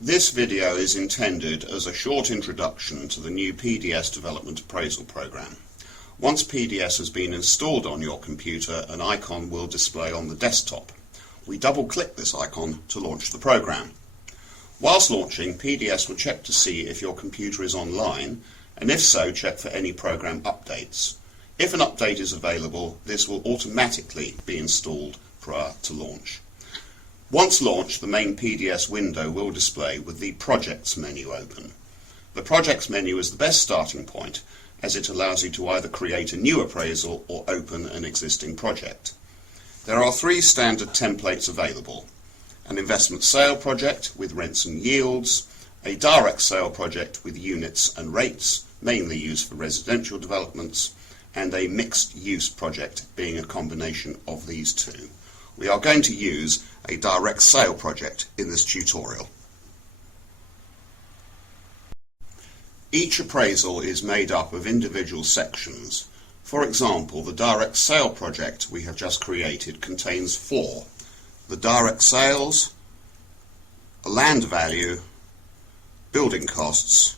This video is intended as a short introduction to the new PDS Development Appraisal Program. Once PDS has been installed on your computer, an icon will display on the desktop. We double-click this icon to launch the program. Whilst launching, PDS will check to see if your computer is online, and if so, check for any program updates. If an update is available, this will automatically be installed prior to launch. Once launched, the main PDS window will display with the Projects menu open. The Projects menu is the best starting point, as it allows you to either create a new appraisal or open an existing project. There are three standard templates available: an investment sale project with rents and yields, a direct sale project with units and rates, mainly used for residential developments, and a mixed use project being a combination of these two. We are going to use a direct sale project in this tutorial. Each appraisal is made up of individual sections. For example, the direct sale project we have just created contains four: the direct sales, a land value, building costs,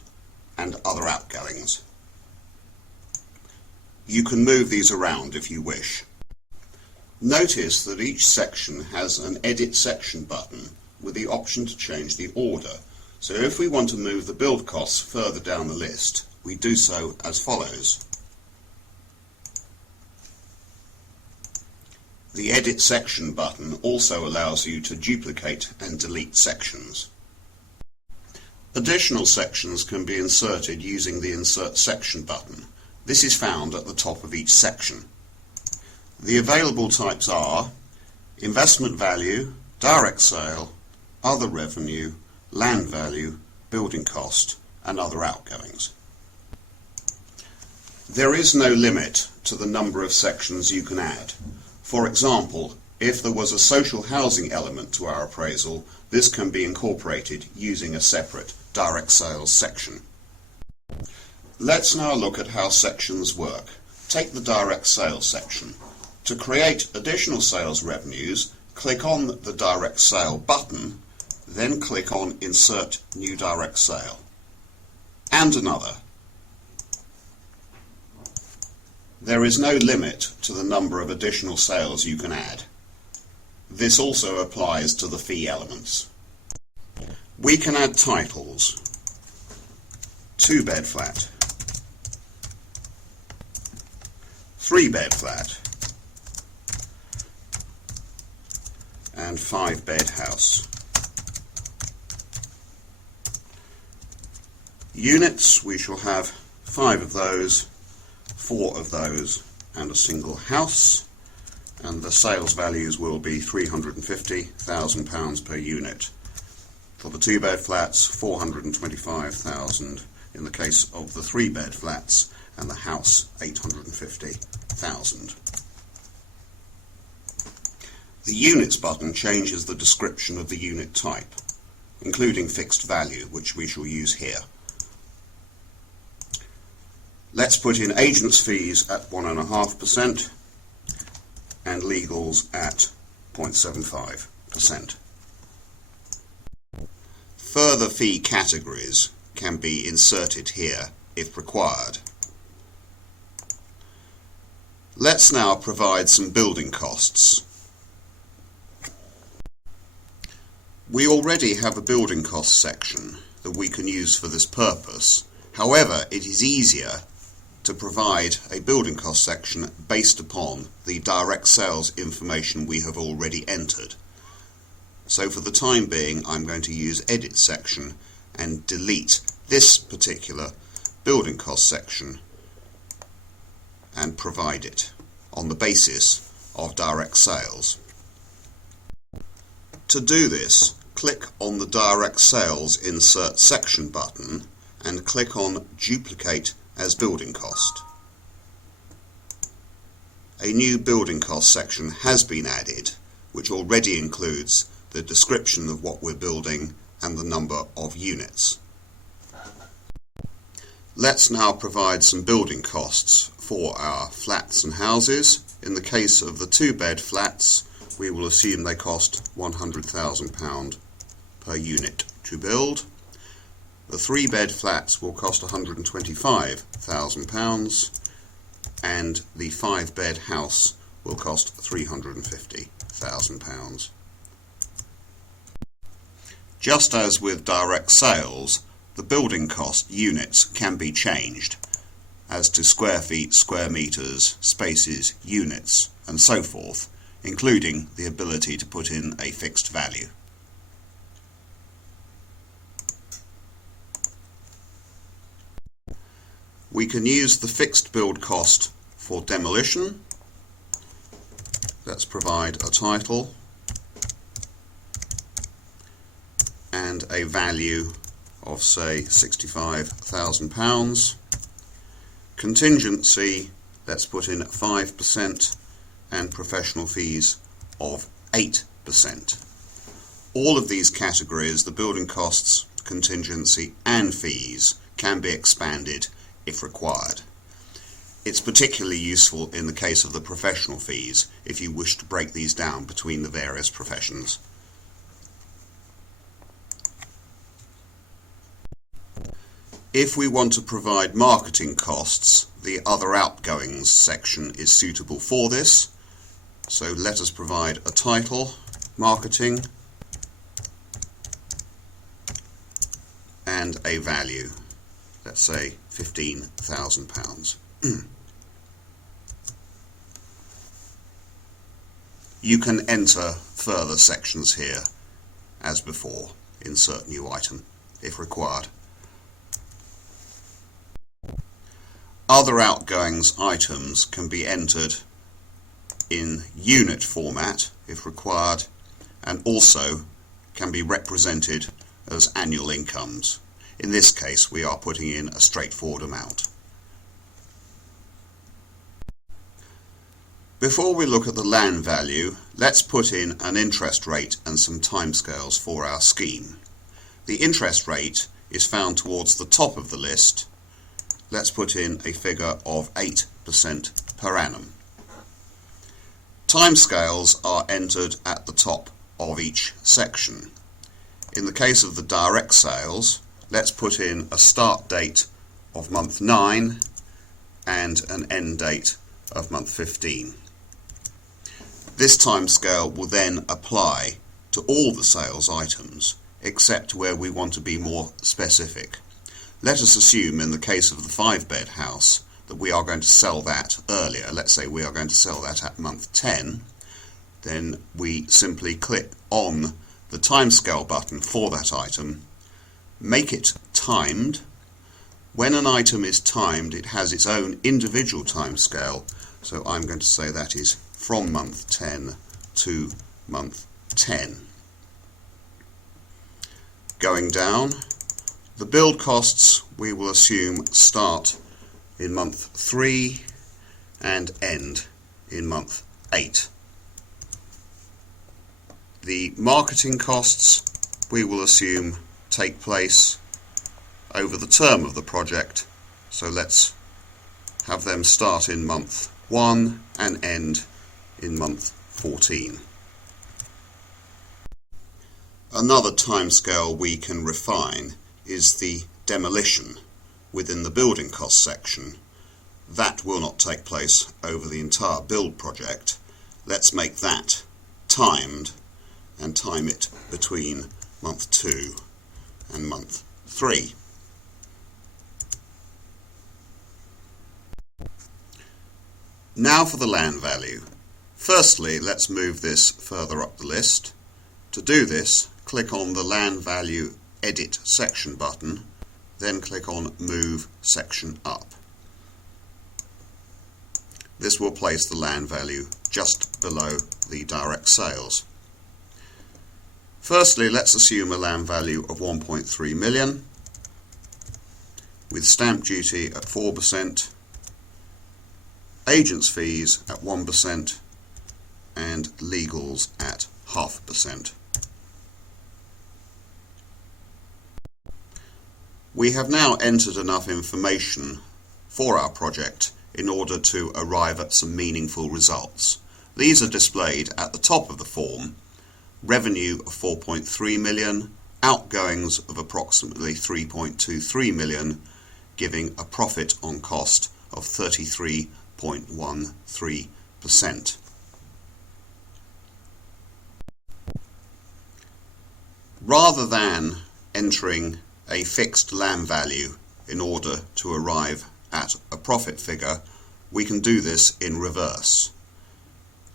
and other outgoings. You can move these around if you wish. Notice that each section has an Edit Section button with the option to change the order. So if we want to move the build costs further down the list, we do so as follows. The Edit Section button also allows you to duplicate and delete sections. Additional sections can be inserted using the Insert Section button. This is found at the top of each section. The available types are investment value, direct sale, other revenue, land value, building cost, and other outgoings. There is no limit to the number of sections you can add. For example, if there was a social housing element to our appraisal, this can be incorporated using a separate direct sales section. Let's now look at how sections work. Take the direct sales section. To create additional sales revenues, click on the Direct Sale button, then click on Insert New Direct Sale, and another. There is no limit to the number of additional sales you can add. This also applies to the fee elements. We can add titles: 2-bed flat, 3-bed flat, and 5-bed house. Units, we shall have 5 of those, 4 of those, and a single house, and the sales values will be £350,000 per unit. For the 2-bed flats, £425,000 in the case of the 3-bed flats, and the house £850,000. The Units button changes the description of the unit type, including fixed value, which we shall use here. Let's put in agents' fees at 1.5% and legals at 0.75%. Further fee categories can be inserted here if required. Let's now provide some building costs. We already have a building cost section that we can use for this purpose. However, it is easier to provide a building cost section based upon the direct sales information we have already entered. So for the time being, I'm going to use Edit Section and delete this particular building cost section and provide it on the basis of direct sales. To do this, click on the Direct Sales Insert Section button and click on Duplicate as Building Cost. A new building cost section has been added, which already includes the description of what we're building and the number of units. Let's now provide some building costs for our flats and houses. In the case of the 2-bed flats, we will assume they cost £100,000 per unit to build. The 3-bed flats will cost £125,000 and the 5-bed house will cost £350,000. Just as with direct sales, the building cost units can be changed as to square feet, square metres, spaces, units and so forth, including the ability to put in a fixed value. We can use the fixed build cost for demolition. Let's provide a title and a value of, say, £65,000. Contingency, let's put in 5% and professional fees of 8%. All of these categories, the building costs, contingency and fees, can be expanded if required. It's particularly useful in the case of the professional fees if you wish to break these down between the various professions. If we want to provide marketing costs, the other outgoings section is suitable for this. So let us provide a title, marketing, and a value. Let's say £15,000. You can enter further sections here as before. Insert new item if required. Other outgoings items can be entered in unit format if required, and also can be represented as annual incomes. In this case, we are putting in a straightforward amount. Before we look at the land value, let's put in an interest rate and some timescales for our scheme. The interest rate is found towards the top of the list. Let's put in a figure of 8% per annum. Timescales are entered at the top of each section. In the case of the direct sales, let's put in a start date of month 9 and an end date of month 15. This timescale will then apply to all the sales items except where we want to be more specific. Let us assume in the case of the 5-bed house that we are going to sell that earlier. Let's say we are going to sell that at month 10. Then we simply click on the timescale button for that item, make it timed. When an item is timed, it has its own individual timescale, so I'm going to say that is from month 10 to month 10. Going down, the build costs we will assume start in month 3 and end in month 8. The marketing costs we will assume take place over the term of the project, so let's have them start in month 1 and end in month 14. Another timescale we can refine is the demolition within the building cost section. That will not take place over the entire build project. Let's make that timed and time it between month 2 and month 3. Now for the land value. Firstly, let's move this further up the list. To do this, click on the Land Value Edit Section button, then click on Move Section Up. This will place the land value just below the direct sales. Firstly, let's assume a land value of 1.3 million with stamp duty at 4%, agents' fees at 1% and legals at 0.5%. We have now entered enough information for our project in order to arrive at some meaningful results. These are displayed at the top of the form: revenue of 4.3 million, outgoings of approximately 3.23 million, giving a profit on cost of 33.13%. Rather than entering a fixed land value in order to arrive at a profit figure, we can do this in reverse.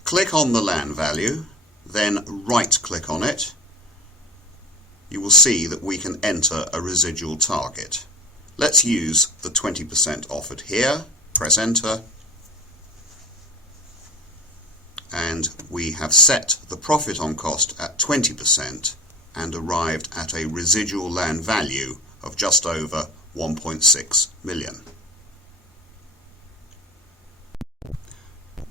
Click on the land value, then right click on it. You will see that we can enter a residual target. Let's use the 20% offered here, press enter, and we have set the profit on cost at 20% and arrived at a residual land value of just over 1.6 million.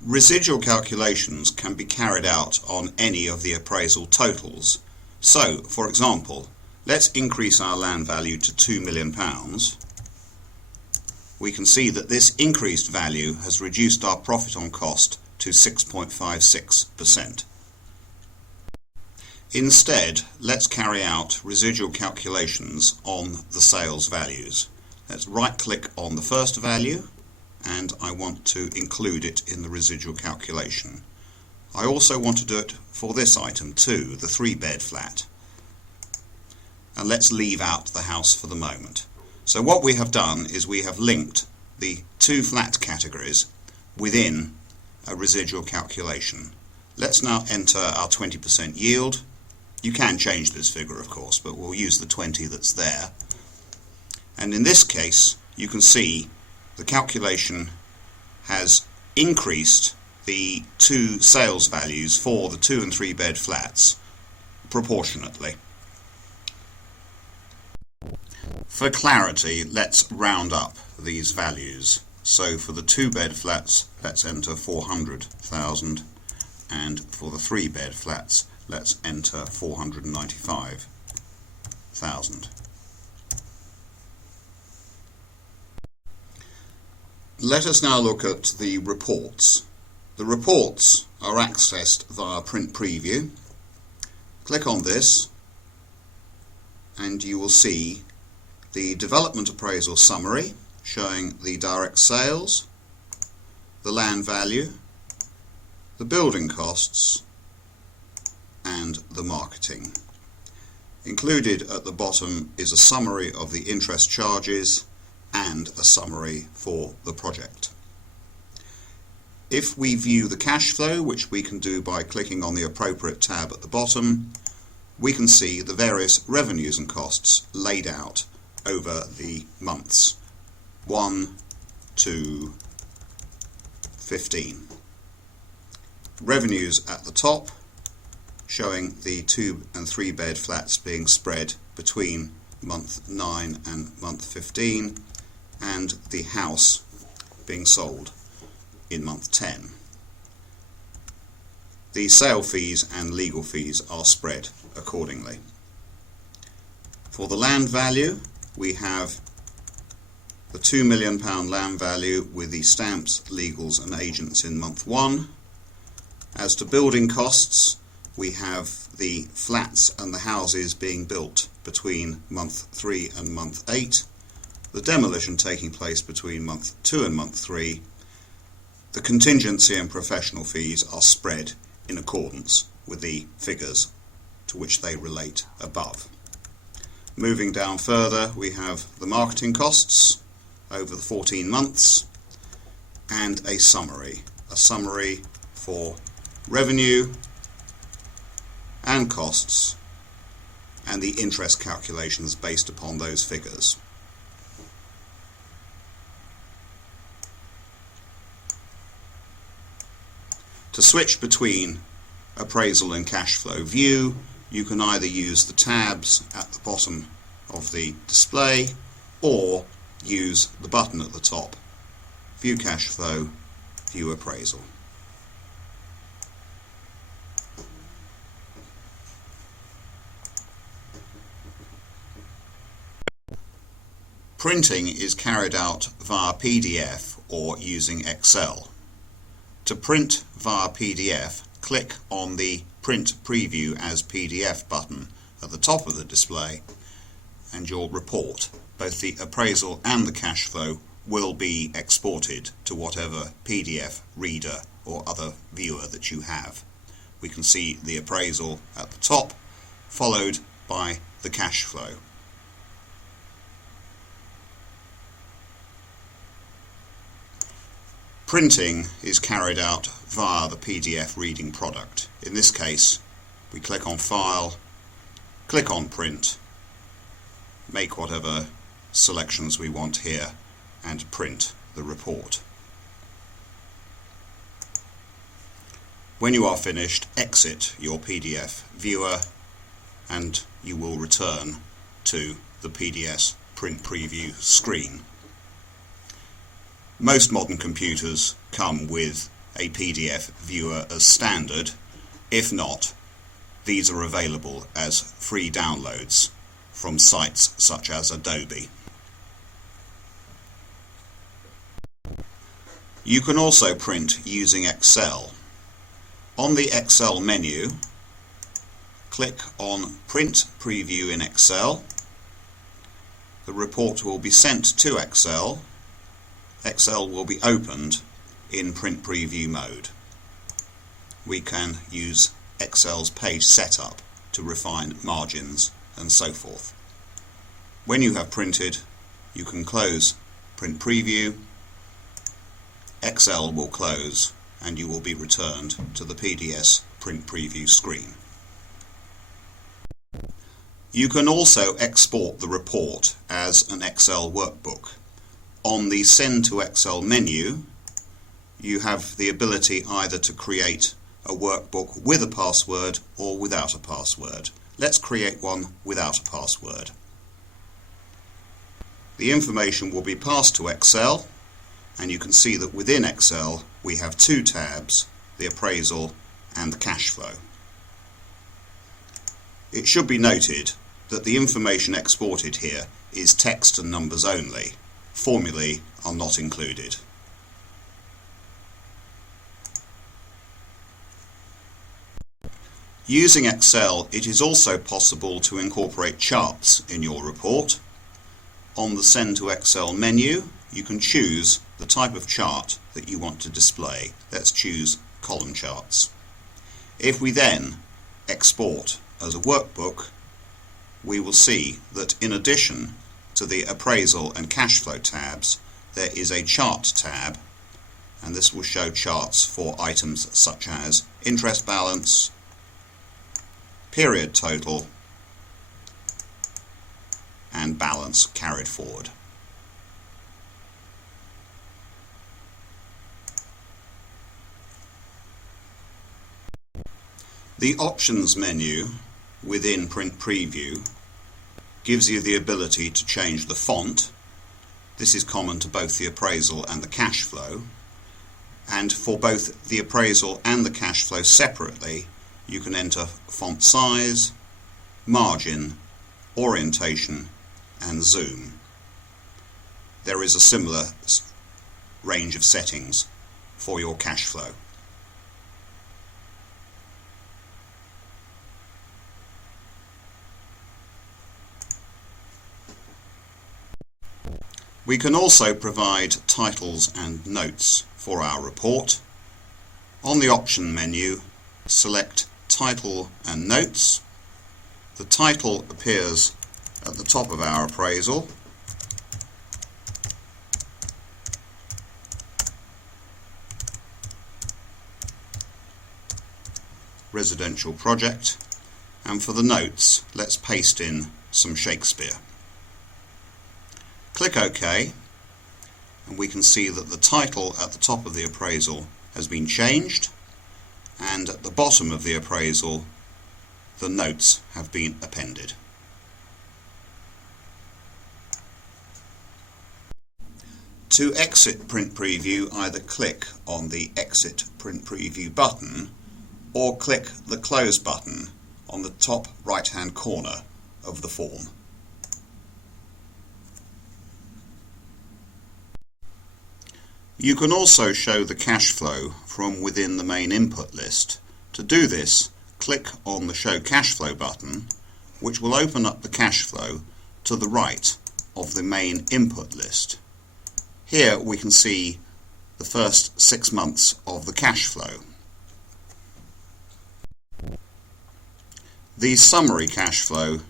Residual calculations can be carried out on any of the appraisal totals. So, for example, let's increase our land value to £2 million. We can see that this increased value has reduced our profit on cost to 6.56%. Instead, let's carry out residual calculations on the sales values. Let's right click on the first value, and I want to include it in the residual calculation. I also want to do it for this item too, the 3-bed flat. And let's leave out the house for the moment. So what we have done is we have linked the two flat categories within a residual calculation. Let's now enter our 20% yield. You can change this figure, of course, but we'll use the 20 that's there. And in this case, you can see the calculation has increased the two sales values for the 2 and 3 bed flats proportionately. For clarity, let's round up these values. So for the 2 bed flats, let's enter 400,000, and for the 3 bed flats, let's enter 495,000. Let us now look at the reports. The reports are accessed via Print Preview. Click on this and you will see the Development Appraisal Summary showing the direct sales, the land value, the building costs and the marketing. Included at the bottom is a summary of the interest charges and a summary for the project. If we view the cash flow, which we can do by clicking on the appropriate tab at the bottom, we can see the various revenues and costs laid out over the months 1 to 15. Revenues at the top showing the 2 and 3 bed flats being spread between month 9 and month 15, and the house being sold in month 10. The sale fees and legal fees are spread accordingly. For the land value, we have the £2 million land value with the stamps, legals and agents in month 1. As to building costs, we have the flats and the houses being built between month 3 and month 8, the demolition taking place between month 2 and month 3. The contingency and professional fees are spread in accordance with the figures to which they relate above. Moving down further, we have the marketing costs over the 14 months and a summary for revenue and costs and the interest calculations based upon those figures. To switch between appraisal and cash flow view, you can either use the tabs at the bottom of the display or use the button at the top, View Cash Flow, View Appraisal. Printing is carried out via PDF or using Excel. To print via PDF, click on the Print Preview as PDF button at the top of the display, and your report, both the appraisal and the cash flow, will be exported to whatever PDF reader or other viewer that you have. We can see the appraisal at the top, followed by the cash flow. Printing is carried out via the PDF reading product. In this case, we click on File, click on Print, make whatever selections we want here, and print the report. When you are finished, exit your PDF viewer and you will return to the PDS print preview screen. Most modern computers come with a PDF viewer as standard. If not, these are available as free downloads from sites such as Adobe. You can also print using Excel. On the Excel menu, click on Print Preview in Excel. The report will be sent to Excel. Excel will be opened in Print Preview mode. We can use Excel's page setup to refine margins and so forth. When you have printed, you can close Print Preview. Excel will close and you will be returned to the PDS print preview screen. You can also export the report as an Excel workbook. On the Send to Excel menu, you have the ability either to create a workbook with a password or without a password. Let's create one without a password. The information will be passed to Excel, and you can see that within Excel we have two tabs, the appraisal and the cash flow. It should be noted that the information exported here is text and numbers only. Formulae are not included. Using Excel, it is also possible to incorporate charts in your report. On the Send to Excel menu, you can choose the type of chart that you want to display. Let's choose column charts. If we then export as a workbook, we will see that in addition to the appraisal and cash flow tabs, there is a chart tab, and this will show charts for items such as interest balance, period total, and balance carried forward. The Options menu within Print Preview gives you the ability to change the font. This is common to both the appraisal and the cash flow. And for both the appraisal and the cash flow separately, you can enter font size, margin, orientation, and zoom. There is a similar range of settings for your cash flow. We can also provide titles and notes for our report. On the Option menu, select Title and Notes. The title appears at the top of our appraisal. Residential Project. And for the notes, let's paste in some Shakespeare. Click OK, and we can see that the title at the top of the appraisal has been changed, and at the bottom of the appraisal the notes have been appended. To exit Print Preview, either click on the Exit Print Preview button or click the Close button on the top right hand corner of the form. You can also show the cash flow from within the main input list. To do this, click on the Show Cash Flow button which will open up the cash flow to the right of the main input list. Here we can see the first 6 months of the cash flow. The summary cash flow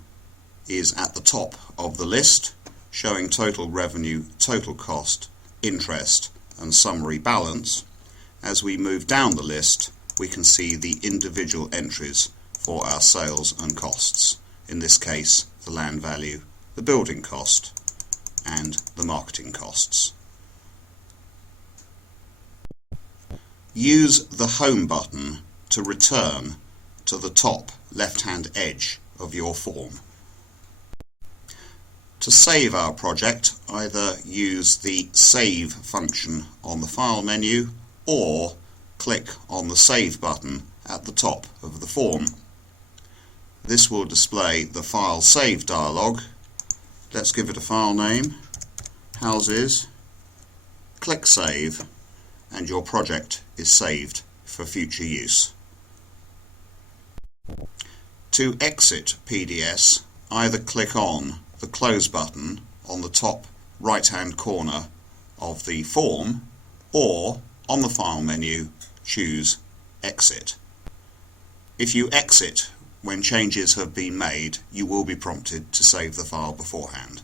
is at the top of the list, showing total revenue, total cost, interest and summary balance. As we move down the list, we can see the individual entries for our sales and costs. In this case, the land value, the building cost and the marketing costs. Use the Home button to return to the top left-hand edge of your form. To save our project, either use the Save function on the File menu or click on the Save button at the top of the form. This will display the File Save dialog. Let's give it a file name, Houses, click Save, and your project is saved for future use. To exit PDS, either click on the Close button on the top right-hand corner of the form, or on the File menu, choose Exit. If you exit when changes have been made, you will be prompted to save the file beforehand.